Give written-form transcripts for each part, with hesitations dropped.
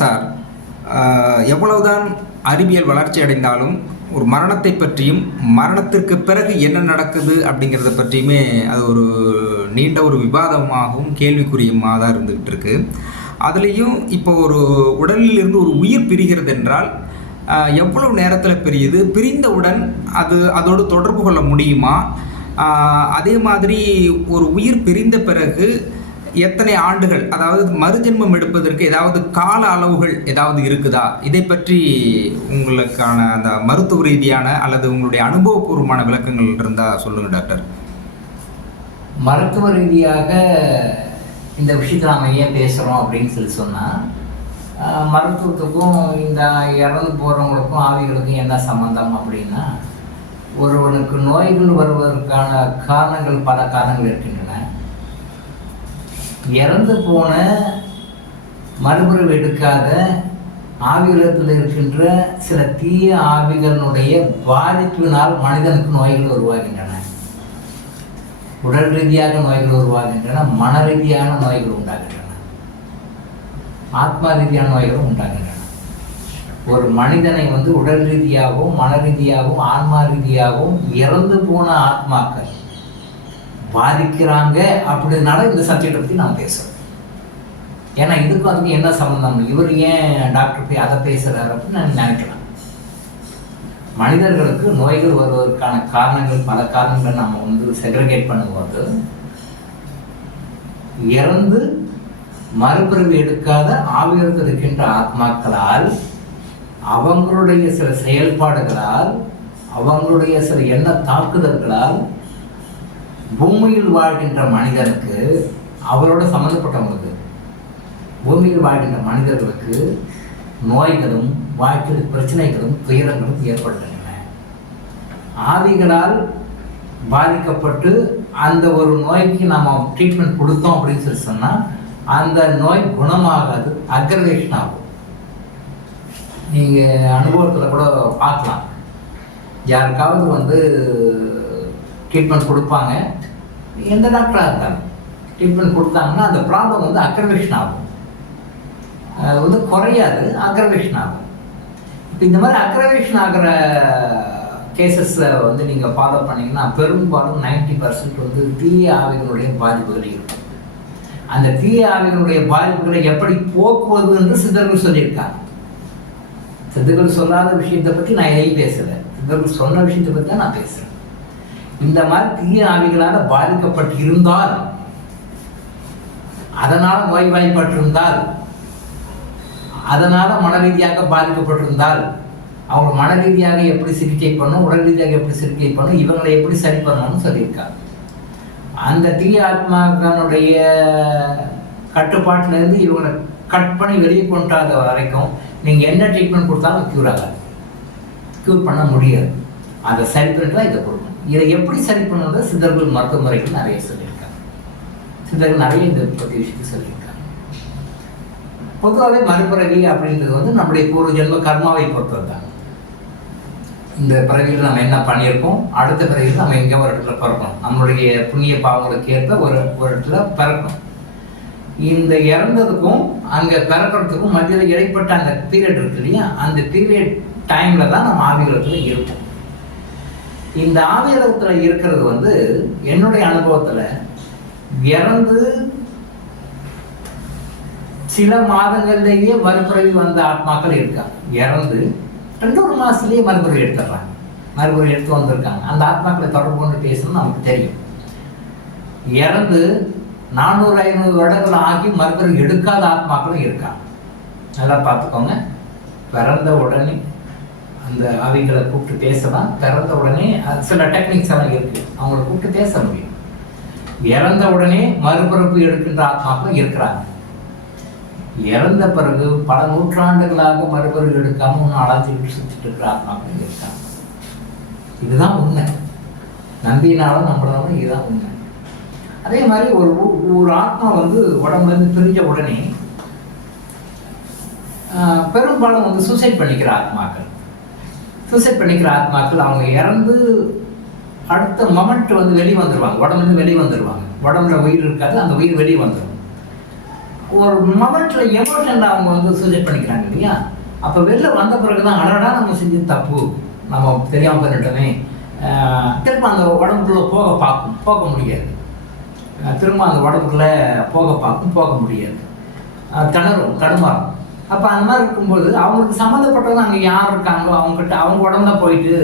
Sir, எவ்வளவுதான் அறிவியல் வளர்ச்சி அடைந்தாலும் ஒரு மரணத்தை பற்றியும் மரணத்திற்கு பிறகு என்ன நடக்குது அப்படிங்கிறத பற்றியுமே அது ஒரு நீண்ட ஒரு விவாதமாகவும் கேள்விக்குறியுமாக தான் இருந்துகிட்டு இருக்கு. அதுலேயும் இப்போ ஒரு உடலில் இருந்து ஒரு உயிர் பிரிகிறது என்றால் எவ்வளவு நேரத்தில் பிரியுது, பிரிந்தவுடன் அதோடு தொடர்பு கொள்ள முடியுமா, அதே மாதிரி ஒரு உயிர் பிரிந்த பிறகு எத்தனை ஆண்டுகள், அதாவது மறுஜென்மம் எடுப்பதற்கு ஏதாவது கால அளவுகள் ஏதாவது இருக்குதா? இதை பற்றி உங்களுக்கான அந்த மருத்துவ ரீதியான அல்லது உங்களுடைய அனுபவபூர்வமான விளக்கங்கள் இருந்தால் சொல்லுங்கள் டாக்டர். மருத்துவ ரீதியாக இந்த விஷயத்தை நாம் ஏன் பேசுகிறோம் அப்படின்னு சொன்னால், மருத்துவத்துக்கும் இந்த இறந்து போகிறவங்களுக்கும் ஆவிகளுக்கும் என்ன சம்மந்தம் அப்படின்னா, ஒருவனுக்கு நோய்கள் வருவதற்கான காரணங்கள் பல காரணங்கள் இருக்கின்றன. இறந்து போன மறுபிறவி எடுக்காத ஆவிகளத்தில் இருக்கின்ற சில தீய ஆவிகளினுடைய பாதிப்பினால் மனிதனுக்கு நோய்கள் உருவாகின்றன. உடல் ரீதியாக நோய்கள் உருவாகின்றன, மன ரீதியான நோய்கள் உண்டாகின்றன, ஆத்மா ரீதியான நோய்களும் உண்டாகின்றன. ஒரு மனிதனை உடல் ரீதியாகவும் மன ரீதியாகவும் ஆன்மா ரீதியாகவும் இறந்து போன ஆத்மாக்கள் பாதிக்கிறாங்க. அப்படின்னால இந்த சப்ஜெக்டை பற்றி நான் பேசுகிறேன். ஏன்னா இதுக்கும் அதுக்கு என்ன சம்மந்தம், இவர் ஏன் டாக்டர் போய் அதை பேசுகிறார் அப்படின்னு நான் நினைக்கலாம். மனிதர்களுக்கு நோய்கள் வருவதற்கான காரணங்கள் பல காரணங்களை நம்ம செக்ரிகேட் பண்ணும்போது, இறந்து மறுபிறவி எடுக்காத ஆவியத்தில் இருக்கின்ற ஆத்மாக்களால் அவங்களுடைய சில செயல்பாடுகளால் அவங்களுடைய சில எண்ண தாக்குதல்களால் பூமியில் வாழ்கின்ற மனிதனுக்கு, அவரோட சம்மந்தப்பட்டவங்களுக்கு, பூமியில் வாழ்கின்ற மனிதர்களுக்கு நோய்களும் வாழ்க்கையில் பிரச்சனைகளும் துயரங்களும் ஏற்படுகின்றன. ஆவிகளால் பாதிக்கப்பட்டு அந்த ஒரு நோய்க்கு நம்ம ட்ரீட்மெண்ட் கொடுத்தோம் அப்படின்னு சொன்னால் அந்த நோய் குணமாகாது, அக்ரவேஷன் ஆகும். நீங்கள் அனுபவத்தில் கூட பார்க்கலாம். யாருக்காவது ட்ரீட்மெண்ட் கொடுப்பாங்க, எந்த டாக்டராக இருந்தாலும் ட்ரீட்மெண்ட் கொடுத்தாங்கன்னா அந்த ப்ராப்ளம் அக்ரவேஷன் ஆகும். குறையாது, அக்ரவேஷன் ஆகும். இப்போ இந்த மாதிரி அக்ரவேஷன் ஆகிற கேசஸில் நீங்கள் ஃபாலோ பண்ணிங்கன்னா பெரும்பாலும் 90% தீய ஆவிகளுடைய பாதிப்புகள் இருக்கும். அந்த தீய ஆவிகளுடைய பாதிப்புகளை எப்படி போக்குவது என்று சித்தர்கள் சொல்லியிருக்காங்க. சித்தர்கள் சொல்லாத விஷயத்தை பற்றி நான் எதையும் பேசலை, சித்தர்கள் சொன்ன விஷயத்தை பற்றி தான் நான் பேசுகிறேன். இந்த மாதிரி தீய ஆவிகளால் பாதிக்கப்பட்டு இருந்தால், அதனால் நோய்வாய்ப்பட்டிருந்தால், அதனால் மன ரீதியாக பாதிக்கப்பட்டிருந்தால், அவங்க மன ரீதியாக எப்படி சிகிச்சை பண்ணும், உடல் ரீதியாக எப்படி சிகிச்சை பண்ணும், இவங்களை எப்படி சரி பண்ணணும்னு சொல்லியிருக்காங்க. அந்த தீய ஆத்மாக்களுடைய கட்டுப்பாட்டிலேருந்து இவங்களை கட் பண்ணி வெளியே கொண்டாத வரைக்கும் நீங்கள் என்ன ட்ரீட்மெண்ட் கொடுத்தாலும் க்யூர் ஆகாது, க்யூர் பண்ண முடியாது. அதை சரி பண்ணிட்டு தான் இதை கொடுக்கணும். இதை எப்படி சரி பண்ணுறது சித்தர்கள் மருத்துவ முறைகள் நிறைய சொல்லியிருக்காங்க. சித்தர்கள் நிறைய இந்த பற்றி விஷயத்தை சொல்லியிருக்காங்க. பொதுவாகவே மறுபிறவி அப்படின்றது நம்முடைய பூர்வ ஜென்ம கர்மாவை பொறுத்தது தான். இந்த பிறவியில் நம்ம என்ன பண்ணியிருக்கோம், அடுத்த பிறவியில் நம்ம எங்கே ஒரு இடத்துல பிறக்கணும், நம்மளுடைய புண்ணிய பாவங்களுக்கு ஏற்ப ஒரு இடத்துல பிறக்கணும். இந்த இறந்ததுக்கும் அங்கே பிறக்கிறதுக்கும் மத்தியில் இடைப்பட்ட அந்த பீரியட் இருக்கு இல்லையா, அந்த பீரியட் டைமில் தான் நம்ம ஆவிகளத்தில் இருப்போம். இந்த ஆவிகளத்தில் இருக்கிறது என்னுடைய அனுபவத்தில் இறந்து சில மாதங்கள்லேயே மறுபிறவி வந்த ஆத்மாக்கள் இருக்காங்க. இறந்து 2 மாதத்துலேயே மறுபிறவி எடுத்துடுறாங்க, மறுபிறவி எடுத்து வந்திருக்காங்க. அந்த ஆத்மாக்களை தொடர்பு கொண்டு பேசணும்னு நமக்கு தெரியும். இறந்து 400-500 வருடங்கள் ஆகி மறுபிறவி எடுக்காத ஆத்மாக்களும் இருக்காங்க. நல்லா பார்த்துக்கோங்க. பிறந்த உடனே அந்த ஆவிகளை கூப்பிட்டு பேசலாம். பிறந்த உடனே சில டெக்னிக்ஸ் எல்லாம் இருக்கு, அவங்களை கூப்பிட்டு பேச முடியும். இறந்த உடனே மறுபிறப்பு எடுக்கின்ற ஆத்மாக்களும் இருக்கிறாங்க. இறந்த பிறகு பல நூற்றாண்டுகளாக மறுபிறப்பு எடுக்காம ஒன்று அலைஞ்சிட்டு சுற்றிட்டு இருக்கிற ஆத்மாக்களும் இருக்காங்க. இதுதான் உண்மை. நம்பினாலும் நம்மளாலும் இதுதான் உண்மை. அதே மாதிரி ஒரு ஆத்மா உடம்புலேருந்து பிரிஞ்ச உடனே பெரும்பாலும் சூசைட் பண்ணிக்கிற ஆத்மாக்கள் அவங்க இறந்து அடுத்த மொமெண்ட் வெளியே வந்துடுவாங்க. உடம்புலேருந்து வெளியே வந்துடுவாங்க. உடம்புல உயிர் இருக்காது, அந்த உயிர் வெளியே வந்துடும். ஒரு மொமெண்ட்ல எமோஷன்ல அவங்க வந்து சூசைட் பண்ணிக்கிறாங்க இல்லையா. அப்போ வெளில வந்த பிறகுதான் அடடா நம்ம செஞ்சு தப்பு, நம்ம தெரியாமல் பண்ணிட்டோமே, திரும்ப அந்த உடம்புக்குள்ளே போக முடியாது. திரும்ப அந்த உடம்புக்குள்ளே போக முடியாது, திணறும், தடுமாறும். அப்போ அந்த மாதிரி இருக்கும்போது அவங்களுக்கு சம்மந்தப்பட்டவங்க அங்கே யார் இருக்காங்களோ அவங்ககிட்ட அவங்க உடம்புல போயிட்டு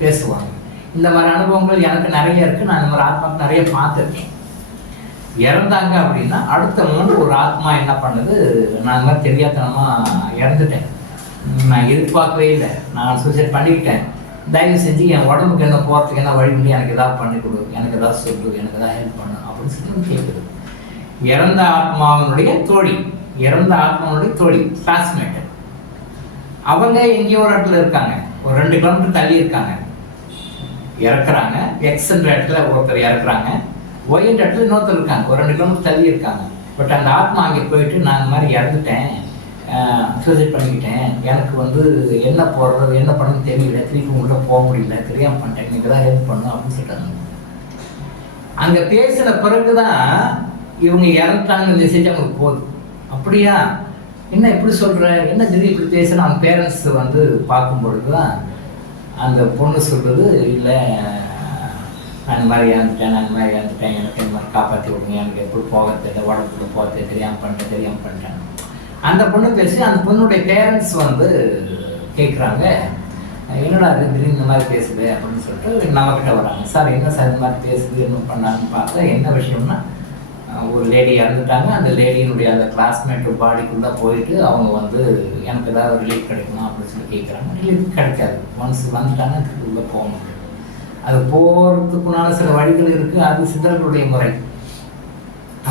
பேசுவாங்க. இந்த மாதிரி அனுபவங்கள் எனக்கு நிறைய இருக்குது. நான் இந்த மாதிரி ஆத்மாவுக்கு நிறைய பார்த்துருக்கேன். இறந்தாங்க அப்படின்னா அடுத்த மூன்று ஒரு ஆத்மா என்ன பண்ணுது, நான் இந்த மாதிரி தெரியாதனமாக இறந்துட்டேன், நான் எதிர்பார்க்கவே இல்லை, நான் சூசைட் பண்ணிக்கிட்டேன், தயவு செஞ்சு என் உடம்புக்கு என்ன போகிறதுக்கு என்ன வழி இல்லை, எனக்கு எதாவது பண்ணி கொடு, எனக்கு எதாவது சொல்லு, எனக்கு எதாவது ஹெல்ப் பண்ணு அப்படின்னு சொல்லி கேட்குது. இறந்த ஆத்மாவினுடைய தோழி கிளாஸ்மேட்டு, அவங்க எங்கேயோ ஒரு இடத்துல இருக்காங்க, ஒரு 2 கிலோமீட்டர் தள்ளி இருக்காங்க, இறக்குறாங்க. எக்ஸ்ன்ற இடத்துல ஒருத்தர் இறக்குறாங்க, ஒய்ன்ற இடத்துல இன்னொருத்தர் இருக்காங்க, ஒரு 2 கிலோமீட்டர் தள்ளி இருக்காங்க. பட் அந்த ஆத்மா அங்கே போயிட்டு நான் இந்த மாதிரி இறந்துட்டேன், சூசைட் பண்ணிக்கிட்டேன், எனக்கு வந்து என்ன போடுறது என்ன பண்ணணும்னு தெரியல, திருப்பி உங்கள்கிட்ட போக முடியல, தெரியாமல் பண்ணிட்டேன், எனக்கு தான் ஹெல்ப் பண்ணும் அப்படின்னு சொல்லிட்டாங்க. அங்கே பேசின பிறகுதான் இவங்க இறந்துட்டாங்க மெசேஜ் அவங்களுக்கு போகுது. அப்படியா, என்ன இப்படி சொல்கிற, என்ன திடீர் இப்படி பேசுனா அவங்க பேரண்ட்ஸ் வந்து பார்க்கும் பொழுது தான் அந்த பொண்ணு சொல்கிறது, இல்லை நான் இந்த மாதிரி இறந்துட்டேன், எனக்கு இந்த மாதிரி காப்பாற்றி விடுங்க, எனக்கு எப்படி போக தெரியல, உடம்புக்குள்ள போக தெரியாமல் பண்ணிட்டேன். அந்த பொண்ணு பேசி அந்த பொண்ணுடைய பேரண்ட்ஸ் வந்து கேட்குறாங்க, என்னடா அது திடீர்னு இந்த மாதிரி பேசுது அப்படின்னு சொல்லிட்டு நம்மக்கிட்ட வராங்க. சார் என்ன சார் இந்த மாதிரி பேசுது, என்ன பண்ணாங்கன்னு பார்த்தா என்ன விஷயம்னா, ஒரு லேடி இறந்துட்டாங்க, அந்த லேடியினுடைய அந்த கிளாஸ்மேட் பாடிக்குள்ளே போயிட்டு அவங்க வந்து எனக்கு ஏதாவது ரிலீஃப் கிடைக்குமா அப்படின்னு சொல்லி கேட்குறாங்க. ரிலீஃப் கிடைக்காது, ஒன்ஸ் வந்துட்டாங்க அதுக்குள்ளே போக முடியும். அது போகிறதுக்குனால சில வழிகள் இருக்குது, அது சித்தர்களுடைய முறை,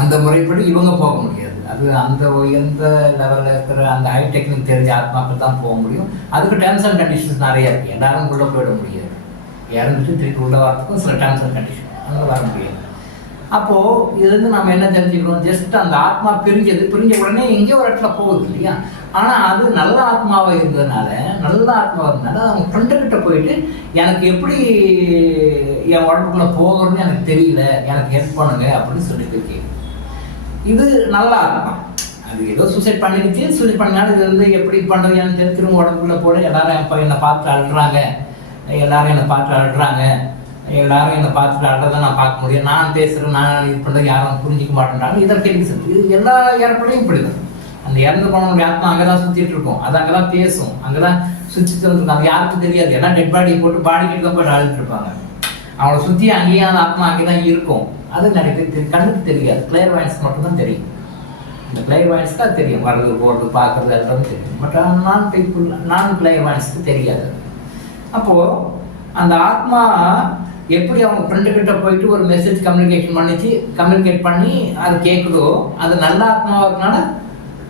அந்த முறைப்படி இவங்க போக முடியாது. அது அந்த எந்த லெவலில் இருக்கிற அந்த ஹை டெக்னிக் தெரிஞ்ச ஆத்மாக்கள் தான் போக முடியும். அதுக்கு டேர்ம்ஸ் அண்ட் கண்டிஷன்ஸ் நிறைய இருக்குது, எல்லாரும் உள்ளே போயிட முடியாது. இறந்துட்டு திருப்பி உள்ள வரத்துக்கும் சில டேர்ம்ஸ் அண்ட் கண்டிஷன் அங்கே வர முடியாது. அப்போது இதுலேருந்து நம்ம என்ன தெரிஞ்சுக்கிறோம், ஜஸ்ட் அந்த ஆத்மா பிரிஞ்ச உடனே எங்கேயோ ஒரு இடத்துல போகுது இல்லையா. ஆனால் அது நல்ல ஆத்மாவாக இருந்ததுனால அவங்க ஃப்ரெண்டுக்கிட்ட போயிட்டு எனக்கு எப்படி என் உடம்புக்குள்ளே போகிறதுன்னு எனக்கு தெரியல, எனக்கு ஹெல்ப் பண்ணுங்க அப்படின்னு சொல்லிட்டு கேட்கு. இது நல்ல ஆத்மா, அது ஏதோ சூசைட் பண்ணிடுச்சு, சூசைட் பண்ணாலும் இது வந்து எப்படி பண்ணுறதுன்னு தெரிஞ்சு திரும்ப உடம்புக்குள்ளே போட எல்லாரும் என்னை பார்த்து அழுறாங்க, எல்லாரும் என்னை பார்த்துட்டு அழுறதை நான் பார்க்க முடியும், நான் பேசுகிறேன், நான் இது பண்ணுறது யாரும் புரிஞ்சிக்க மாட்டேன்றாங்க. இதை கேள்வி சொல்லி இது எல்லா இறப்படையும் இப்படி தான். அந்த இறந்து போனவங்களுடைய ஆத்மா அங்கே தான் சுற்றிட்டு இருக்கும், அது அங்கே தான் பேசும், அங்கே தான் சுற்றிட்டு இருக்கும். அது யாருக்கும் தெரியாது, எல்லாம் டெட் பாடியை போட்டு பாடி கிட்ட தான் போய்ட்டு அழுதுட்டு இருப்பாங்க. அவங்கள சுற்றி அங்கேயே அந்த ஆத்மா அங்கே தான் இருக்கும். அது நிறைய பேர் கண்ணுக்கு தெரியாது, கிளியர்வாயன்ஸ் மட்டும்தான் தெரியும். இந்த கிளியர்வாயன்ஸ் தான் தெரியும், வர்றது போகிறது பார்க்குறது எல்லாமே தெரியும். பட் நான் கிளியர்வாயன்ஸ்க்கு தெரியாது. அப்போது அந்த ஆத்மா எப்படி அவங்க ஃப்ரெண்டுக்கிட்ட போயிட்டு ஒரு மெசேஜ் கம்யூனிகேட் பண்ணி அது கேட்குதோ, அது நல்ல ஆத்மாவாக இருக்கனால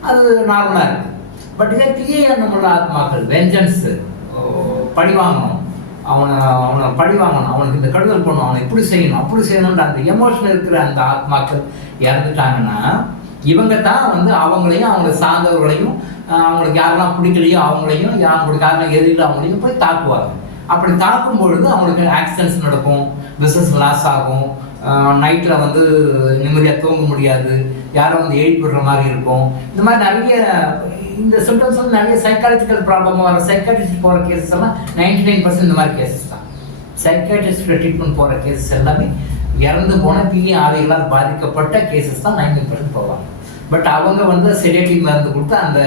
அது நார்மலாக இருக்குது. பட் இதே தீய எண்ணமுள்ள ஆத்மாக்கள், வெஞ்சன்ஸு, பழி வாங்கணும், அவனை பழி வாங்கணும், அவனுக்கு இந்த கடுதல் பண்ணணும், அவனை இப்படி செய்யணும் அப்படி செய்யணுன்ற அந்த எமோஷன் இருக்கிற அந்த ஆத்மாக்கள் இறந்துட்டாங்கன்னா இவங்க தான் வந்து அவங்களையும் அவங்க சார்ந்தவர்களையும் அவங்களுக்கு யாரெல்லாம் பிடிக்கலையோ அவங்களையும் அவங்களுக்கு யாரெல்லாம் எதிரில் அவங்களையும் போய் தாக்குவாங்க. அப்படி தாக்கும் பொழுது அவங்களுக்கு ஆக்சிடென்ட்ஸ் நடக்கும், பிஸ்னஸ் லாஸ் ஆகும், நைட்டில் வந்து நிம்மதியாக தூங்க முடியாது, யாரும் வந்து எழுப்பிடுற மாதிரி இருக்கும். இந்த மாதிரி நிறைய இந்த சிம்டம்ஸ் வந்து நிறைய சைக்காலஜிக்கல் ப்ராப்ளமாக வர சைக்காட்ரிஸ்ட் போகிற கேசஸ் எல்லாம் 99% இந்த மாதிரி கேசஸ் தான். சைக்காட்ரிஸ்ட் ட்ரீட்மெண்ட் போகிற கேசஸ் எல்லாமே இறந்து போன தீய ஆவிகளால் பாதிக்கப்பட்ட கேசஸ் தான் 99% போவாங்க. பட் அவங்க வந்து செடேட்டிவ் மருந்து கொடுத்து அந்த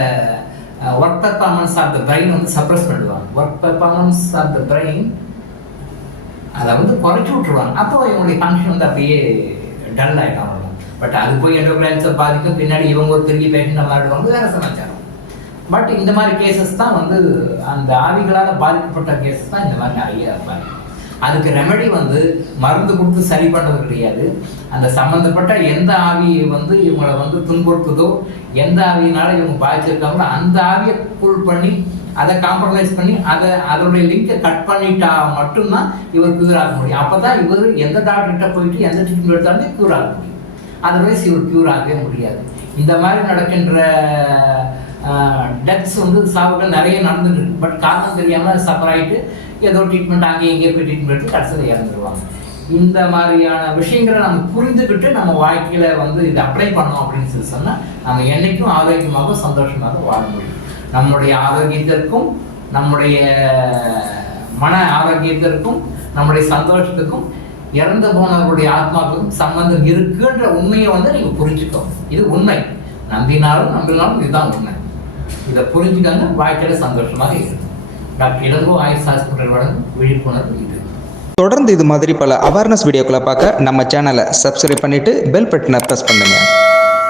work performance of the brain வந்து சப்ரஸ் பண்ணிடுவாங்க. Work performance of the brain அதை வந்து குறைச்சி விட்டுருவாங்க. அப்போ இவங்களுடைய ஃபங்க்ஷன் வந்து அப்படியே டல் ஆகிடும் அவ்வளோ. பட் அது போய் எண்டோக்ரைன்ஸை பாதிக்கும், பின்னாடி இவங்க ஒரு பெரிய பேஷண்ட் மாறிடுவாங்க, வேறு சமாச்சாரம். பட் இந்த மாதிரி கேசஸ் தான் வந்து அந்த ஆவிகளால் பாதிக்கப்பட்ட கேசஸ் தான் இந்த மாதிரி நிறைய பாதிக்கும். அதுக்கு ரெமெடி வந்து மருந்து கொடுத்து சரி பண்ணது கிடையாது. அந்த சம்மந்தப்பட்ட எந்த ஆவியை வந்து இவங்களை வந்து துன்புறுத்துதோ, எந்த ஆவியினால இவங்க பாதிச்சிருக்காங்களோ அந்த ஆவியை கூல் பண்ணி அதை காம்ப்ரமைஸ் பண்ணி அதோடைய லிங்கை கட் பண்ணிட்டா மட்டும்தான் இவர் க்யூர் ஆக முடியும். அப்போ தான் இவர் எந்த டாக்டர்கிட்ட போயிட்டு எந்த ட்ரீட்மெண்ட் எடுத்தாலுமே க்யூர் ஆக முடியும். அதர்வைஸ் இவர் க்யூர் ஆகவே முடியாது. இந்த மாதிரி நடக்கின்ற டெத்ஸ் வந்து சாவுகள் நிறைய நடந்துட்டு இருக்கு. பட் காரணம் தெரியாமல் சஃபர் ஆகிட்டு ஏதோ ட்ரீட்மெண்ட் அங்கேயே போய் ட்ரீட்மெண்ட் எடுத்து கடைசியில் இறந்துருவாங்க. இந்த மாதிரியான விஷயங்களை நம்ம புரிந்துக்கிட்டு நம்ம வாழ்க்கையில வந்து இதை அப்ளை பண்ணோம் அப்படின்னு சொல்லி சொன்னா நம்ம என்னைக்கும் ஆரோக்கியமாக சந்தோஷமாக வாழ முடியும். நம்முடைய ஆரோக்கியத்திற்கும் நம்முடைய மன ஆரோக்கியத்திற்கும் நம்முடைய சந்தோஷத்துக்கும் இறந்து போனவர்களுடைய ஆத்மாவுக்கும் சம்பந்தம் இருக்குன்ற உண்மையை வந்து நீங்க புரிஞ்சுக்கோங்க. இது உண்மை. நம்பினாலும் நம்பினாலும் இதுதான் உண்மை. இதை புரிஞ்சுக்கங்க, வாழ்க்கையில சந்தோஷமாக இருக்கும். டாக்டர் இளங்கோ ஆயுஷ் ஹாஸ்பிட்டல் வழங்கும் விழிப்புணர்வு இது. தொடர்ந்து இது மாதிரி பல அவேர்னஸ் வீடியோக்களை பார்க்க நம்ம சேனலை சப்ஸ்கிரைப் பண்ணிட்டு பெல் பட்டனை ப்ரெஸ் பண்ணுங்க.